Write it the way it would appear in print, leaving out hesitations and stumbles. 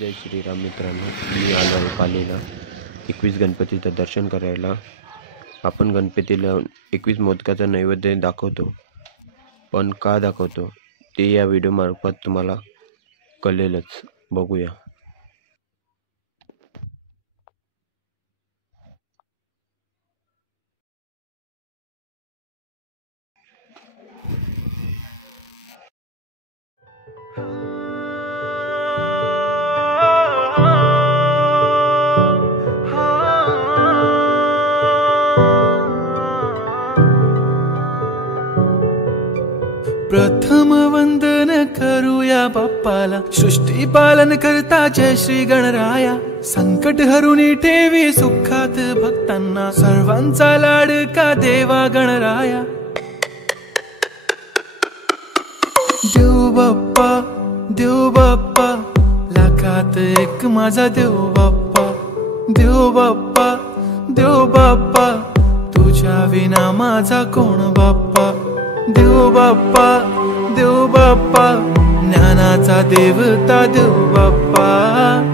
जय श्रीराम मित्रांनो, मी आलो आहे पालीला 21 गणपतीचं दर्शन करायला। आपण गणपतीला 21 मोदकाचा नैवेद्य दाखवतो, पण का दाखवतो ते या व्हिडिओ मार्फत तुम्हाला कळेलच। बघूया। प्रथम वंदन करूया बाप्पाला, सृष्टी पालन करता जय श्री गणराया। संकट हरुनी ठेवी सुखात भक्तांना, सर्वांचा लाडका देवा गणराया। देव बाप्पा, देव बाप्पा, लाखात एक माझा देव बाप्पा। देव बाप्पा, देव बाप्पा, तुझ्या विना माझा कोण बाप्पा। देव बाप्पा, देव बाप्पा, ज्ञानाचा देवता देव बाप्पा।